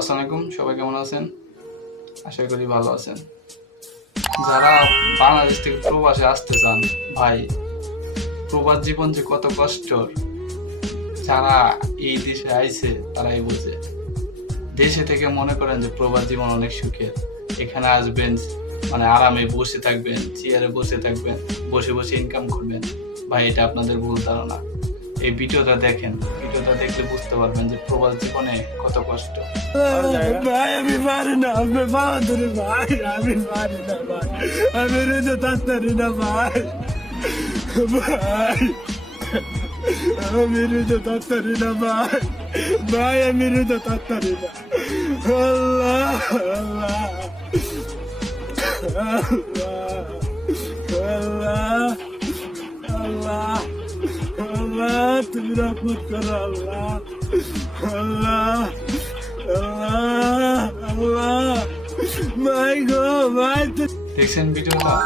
আসসালামু আলাইকুম। সবাই কেমন আছেন? আশা করি ভালো আছেন। যারা বাংলাদেশ থেকে প্রবাসে আসতে চান, ভাই, প্রবাস জীবন যে কত কষ্টর, যারা এই দেশে আইছে, তারাই বোঝে। দেশে থেকে মনে করেন যে প্রবাস জীবন অনেক সুখের। এখানে আসবেন মানে আরামে বসে থাকবেন, চেয়ারে বসে থাকবেন, বসে বসে ইনকাম করবেন। ভাই, এটা আপনাদের ভুল ধারণা। এই ভিডিওটা দেখেন। ভিডিওটা দেখলে বুঝতে পারবেন যে প্রবাস জীবনে কত কষ্ট। আমি পারি না বাবা ধরে ভাই, আমি পারি না, ভাই। আমি ভাই। ভাই, আমি রেজে তাড়াতাড়ি না, ভাই। ভাই, আমি রেজে তাড়াতাড়ি না। আল্লাহ আল্লাহ আল্লাহ। তুমি রহমত করো আল্লাহ আল্লাহ আল্লাহ আল্লাহ ভাই গো তো- দেখছেন ভিডিওটা?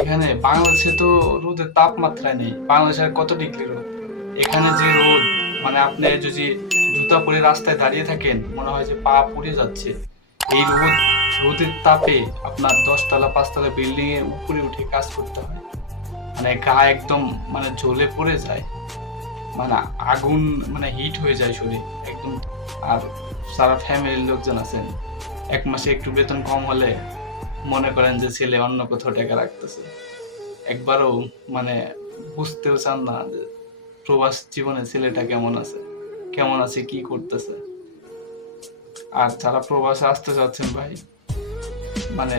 এখানে বাংলাদেশে তো রোদের তাপমাত্রা নেই। বাংলাদেশে কত ডিগ্রি রোদ? এখানে যে রোদ মানে আপনি যদি জুতা পরে রাস্তায় দাঁড়িয়ে থাকেন, মনে হয় যে পা পুড়ে যাচ্ছে। এই রোদ, রোদের তাপে আপনার দশতলা, পাঁচতলা বিল্ডিং এর উপরে উঠে কাজ করতে হয়। মানে গা একদম মানে জ্বলে পড়ে যায়। মানে আগুন মানে হিট হয়ে যায় শরীর একদম। আর সারা ফ্যামিলির লোকজন আছেন। এক মাসে একটু বেতন কম হলে মনে করেন যে ছেলে অন্য কোথাও টাকা রাখতেছে। একবারও মানে বুঝতেও চান না যে প্রবাস জীবনে ছেলেটা কেমন আছে কেমন আছে, কি করতেছে। আর যারা প্রবাসে আসতে চাচ্ছেন ভাই মানে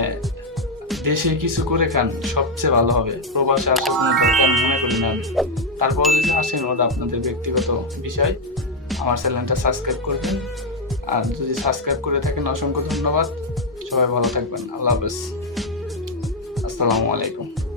দেশে কিছু করে খান, সবচেয়ে ভালো হবে। প্রবাসে আসার কোনো দরকার মনে করি না আমি। তারপর যদি আসেন, ওটা আপনাদের ব্যক্তিগত বিষয়। আমার চ্যানেলটা সাবস্ক্রাইব করবেন। আর যদি সাবস্ক্রাইব করে থাকেন, অসংখ্য ধন্যবাদ। সবাই ভালো থাকবেন। আল্লাহ হাফেজ। আসসালামু আলাইকুম।